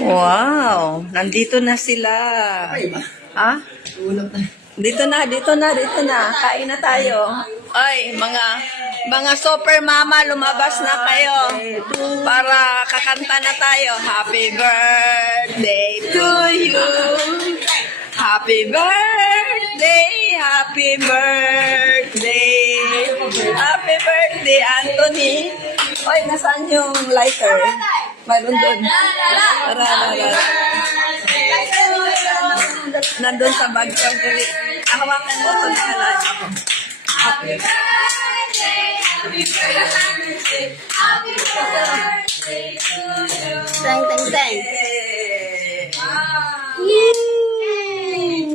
Wow, nandito na sila. Ha? Dito na. Kain na tayo. Ay, mga super mama, lumabas na kayo para kakanta na tayo. Happy birthday to you. Happy birthday, happy birthday. Happy birthday, Anthony. Oy, nasaan yung lighter? Mayroon doon. Nandun sa bag ko. Hawakan mo ito na alam ako. Happy birthday, happy birthday, happy birthday to you. Teng. Yay!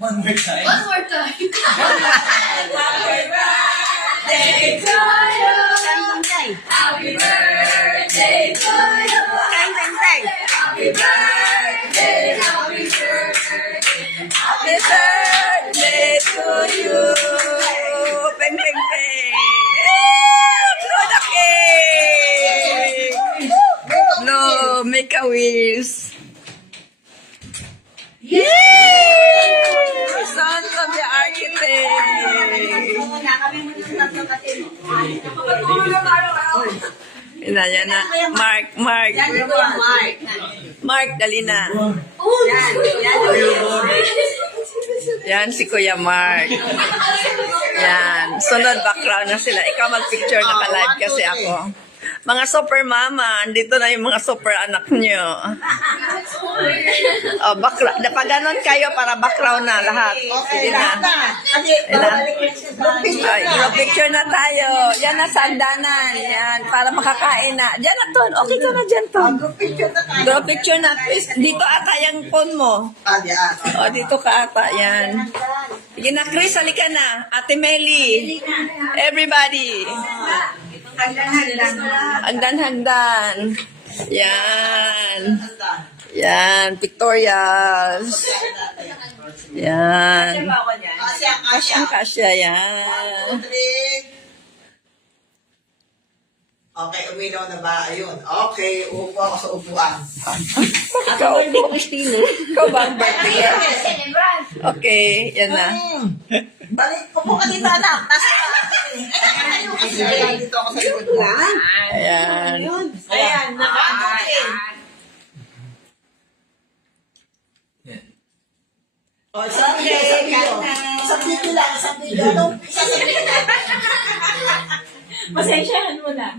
One more time. Happy birthday to you. Happy birthday to you. Teng. Happy birthday, happy birthday. Happy birthday to you. Peng. Blow the cake. Blow, make a wish. Yay! Son of the architect. Yan na. Mark, dali na. Yan, si Kuya Mark. Yan, sunod background na sila. Ikaw mag-picture, naka-live kasi ako. Mga super mama, andito na yung mga super anak nyo. Oh, background. Pag ganon kayo, para background na lahat. Sige na. Ay, group picture na tayo. Yan na, sandanan. Yan, para makakain na. Diyan na, Ton. Okay ka na dyan, Ton. Group picture na. Dito ata yung phone mo. Oh, dito ka ata. Yan. Sige na, Chris, halika na. Ate Meli. Everybody. Hagdan. Yan, pictorials. Yan. Kasya, yan. Okay, umilaw na ba? Ayun. Okay, upo ako sa upuan. Ikaw ba ang birthday? Okay, yan na. Balik, upo ka dito, anak. Dito ako sa likod mo. Ayan. Ayan, nakatukin. O, isang video lang. Pasensyahan mo na.